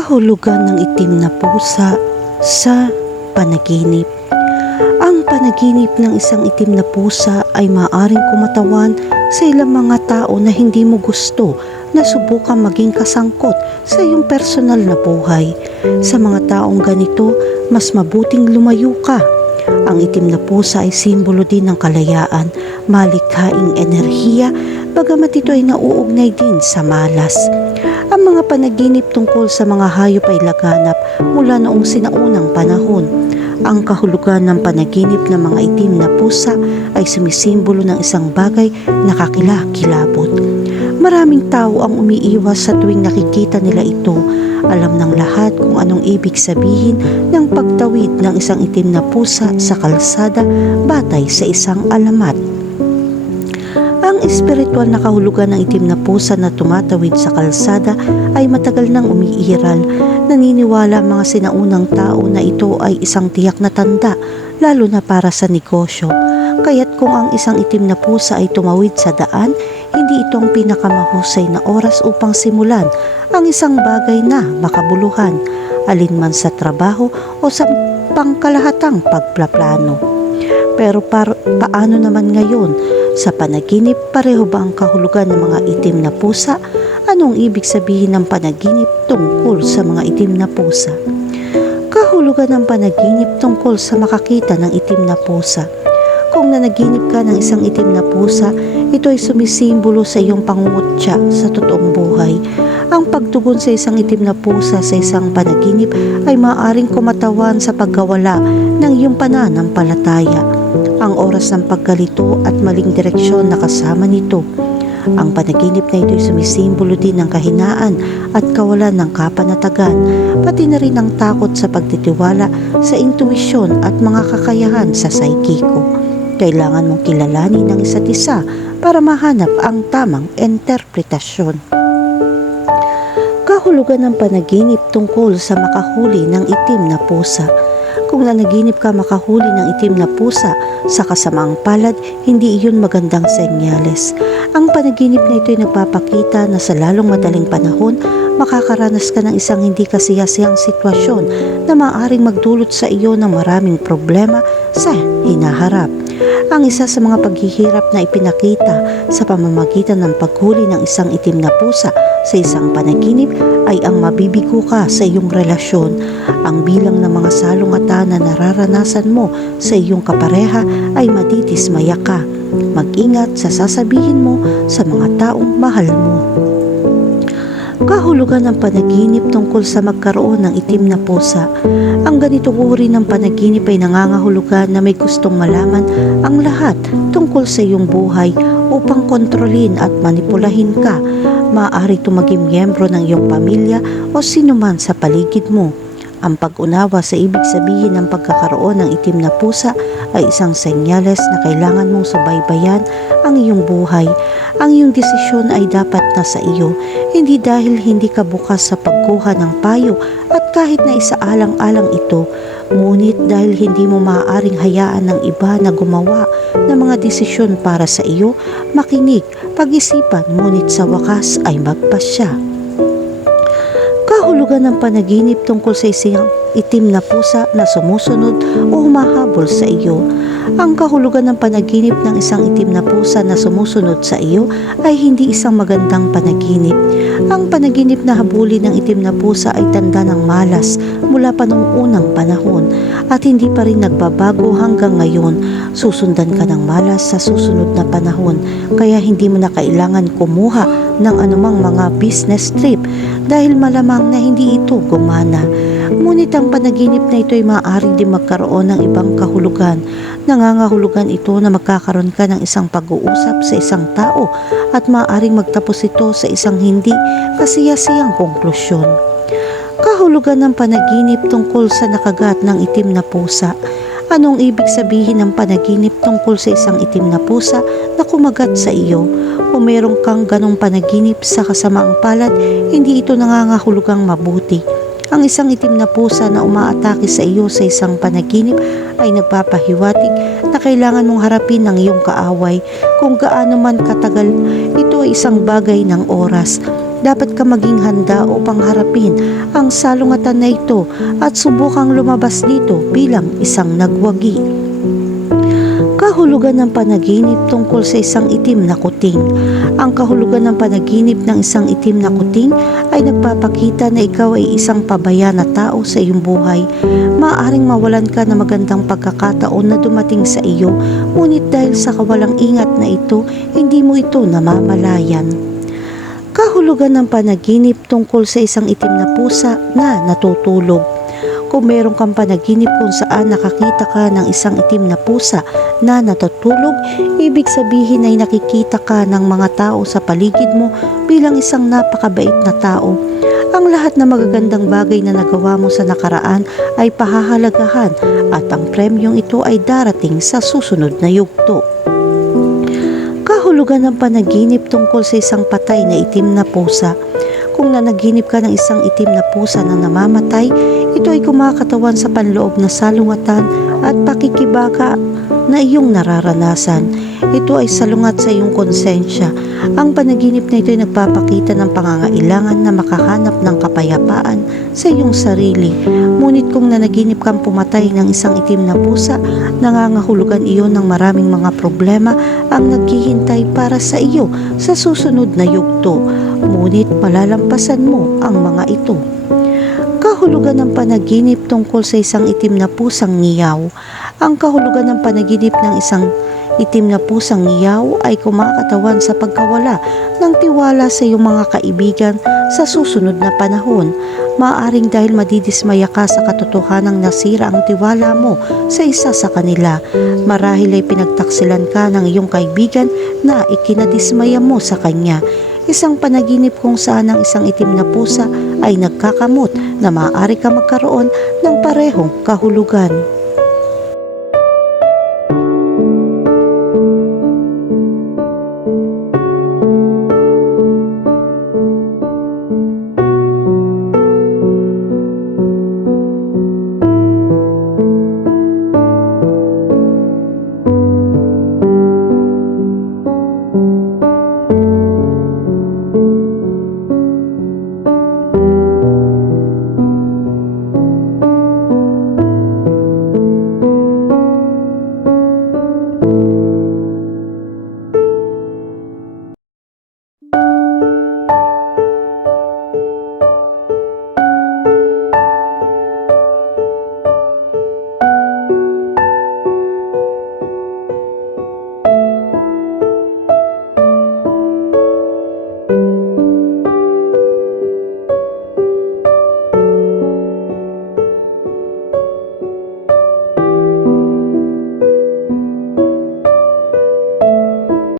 kahulugan ng itim na pusa sa panaginip. Ang panaginip ng isang itim na pusa ay maaring kumatawan sa ilang mga tao na hindi mo gusto na subukan maging kasangkot sa iyong personal na buhay. Sa mga taong ganito, mas mabuting lumayo ka. Ang itim na pusa ay simbolo din ng kalayaan, malikhaing enerhiya, bagamat ito ay nauugnay din sa malas. Ang mga panaginip tungkol sa mga hayop ay laganap mula noong sinaunang panahon. Ang kahulugan ng panaginip ng mga itim na pusa ay sumisimbolo ng isang bagay na kakilakilabot. Maraming tao ang umiiwas sa tuwing nakikita nila ito. Alam ng lahat kung anong ibig sabihin ng pagtawid ng isang itim na pusa sa kalsada batay sa isang alamat. Espiritual na kahulugan ng itim na pusa na tumatawid sa kalsada ay matagal nang umiiral. Naniniwala mga sinaunang tao na ito ay isang tiyak na tanda, lalo na para sa negosyo. Kaya't kung ang isang itim na pusa ay tumawid sa daan, hindi ito ang pinakamahusay na oras upang simulan ang isang bagay na makabuluhan, alinman sa trabaho o sa pangkalahatang pagplaplano. Pero par- paano naman ngayon? Sa panaginip, pareho ba ang kahulugan ng mga itim na pusa? Anong ibig sabihin ng panaginip tungkol sa mga itim na pusa? Kahulugan ng panaginip tungkol sa makakita ng itim na pusa. Kung nanaginip ka ng isang itim na pusa, ito ay sumisimbolo sa iyong pangungutya sa totoong buhay. Ang pagtugon sa isang itim na pusa sa isang panaginip ay maaaring kumatawan sa pagkawala ng iyong pananampalataya. Ang oras ng pagkalito at maling direksyon na kasama nito. Ang panaginip na ito ay sumisimbolo din ng kahinaan at kawalan ng kapanatagan, pati na rin ang takot sa pagtitiwala sa intuisyon at mga kakayahan sa saikiko. Kailangan mong kilalanin ng isa't isa para mahanap ang tamang interpretasyon. Kahulugan ng panaginip tungkol sa makahuli ng itim na pusa. Kung nanaginip ka makahuli ng itim na pusa sa kasamaang palad, hindi iyon magandang senyales. Ang panaginip na ito ay nagpapakita na sa lalong madaling panahon, makakaranas ka ng isang hindi kasiyasiyang sitwasyon na maaaring magdulot sa iyo ng maraming problema sa hinaharap. Ang isa sa mga paghihirap na ipinakita sa pamamagitan ng paghuli ng isang itim na pusa sa isang panaginip ay ang mabibigo ka sa iyong relasyon. Ang bilang ng mga salungatan na nararanasan mo sa iyong kapareha ay madidismaya ka. Mag-ingat sa sasabihin mo sa mga taong mahal mo. Kahulugan ng panaginip tungkol sa magkaroon ng itim na pusa. Ang ganitong uri ng panaginip ay nangangahulugan na may gustong malaman ang lahat tungkol sa iyong buhay upang kontrolin at manipulahin ka. Maaari ito maging miyembro ng iyong pamilya o sinuman sa paligid mo. Ang pag-unawa sa ibig sabihin ng pagkakaroon ng itim na pusa ay isang senyales na kailangan mong subaybayan ang iyong buhay. Ang iyong desisyon ay dapat na sa iyo, hindi dahil hindi ka bukas sa pagkuha ng payo at kahit na isaalang-alang ito, ngunit dahil hindi mo maaaring hayaan ng iba na gumawa ng mga desisyon para sa iyo, makinig, pag-isipan, ngunit sa wakas ay magpasya kahulugan ng panaginip tungkol sa isang itim na pusa na sumusunod o humahabol sa iyo. Ang kahulugan ng panaginip ng isang itim na pusa na sumusunod sa iyo ay hindi isang magandang panaginip. Ang panaginip na habulin ng itim na pusa ay tanda ng malas mula pa noong unang panahon at hindi pa rin nagbabago hanggang ngayon. Susundan ka ng malas sa susunod na panahon kaya hindi mo na kailangan kumuha ng anumang mga business trip dahil malamang na hindi ito gumana. Ngunit ang panaginip na ito ay maaari din magkaroon ng ibang kahulugan. Nangangahulugan ito na magkakaroon ka ng isang pag-uusap sa isang tao at maaaring magtapos ito sa isang hindi kasiyasiyang konklusyon. Kahulugan ng panaginip tungkol sa nakagat ng itim na pusa. Anong ibig sabihin ng panaginip tungkol sa isang itim na pusa na kumagat sa iyo? Kung meron kang ganong panaginip sa kasamaang palad, hindi ito nangangahulugang mabuti. Ang isang itim na pusa na umaatake sa iyo sa isang panaginip ay nagpapahiwatig na kailangan mong harapin ang iyong kaaway. Kung gaano man katagal, ito ay isang bagay ng oras. Dapat ka maging handa upang harapin ang salungatan na ito at subukang lumabas dito bilang isang nagwagi. Kahulugan ng panaginip tungkol sa isang itim na kuting. Ang kahulugan ng panaginip ng isang itim na kuting ay nagpapakita na ikaw ay isang pabaya na tao sa iyong buhay. Maaring mawalan ka ng magandang pagkakataon na dumating sa iyo, ngunit dahil sa kawalang ingat na ito, hindi mo ito namamalayan. Kahulugan ng panaginip tungkol sa isang itim na pusa na natutulog. Kung meron kang panaginip kung saan nakakita ka ng isang itim na pusa na natutulog, ibig sabihin ay nakikita ka ng mga tao sa paligid mo bilang isang napakabait na tao. Ang lahat ng magagandang bagay na nagawa mo sa nakaraan ay pahahalagahan at ang premyong ito ay darating sa susunod na yugto. Kahulugan ng panaginip tungkol sa isang patay na itim na pusa. Kung nanaginip ka ng isang itim na pusa na namamatay, ito ay kumakatawan sa panloob na salungatan at pakikibaka na iyong nararanasan. Ito ay salungat sa iyong konsensya. Ang panaginip na ito ay nagpapakita ng pangangailangan na makahanap ng kapayapaan sa iyong sarili. Ngunit kung nanaginip kang pumatay ng isang itim na pusa, nangangahulugan iyon ng maraming mga problema ang naghihintay para sa iyo sa susunod na yugto. Ngunit malalampasan mo ang mga ito. Kahulugan ng panaginip tungkol sa isang itim na pusang ngiyaw. Ang kahulugan ng panaginip ng isang itim na pusang ngiyaw ay kumakatawan sa pagkawala ng tiwala sa iyong mga kaibigan sa susunod na panahon. Maaring dahil madidismaya ka sa katotohanang nasira ang tiwala mo sa isa sa kanila. Marahil ay pinagtaksilan ka ng iyong kaibigan na ikinadismaya mo sa kanya. Isang panaginip kung saan ang isang itim na pusa ay nagkakamot na maaari ka magkaroon ng parehong kahulugan.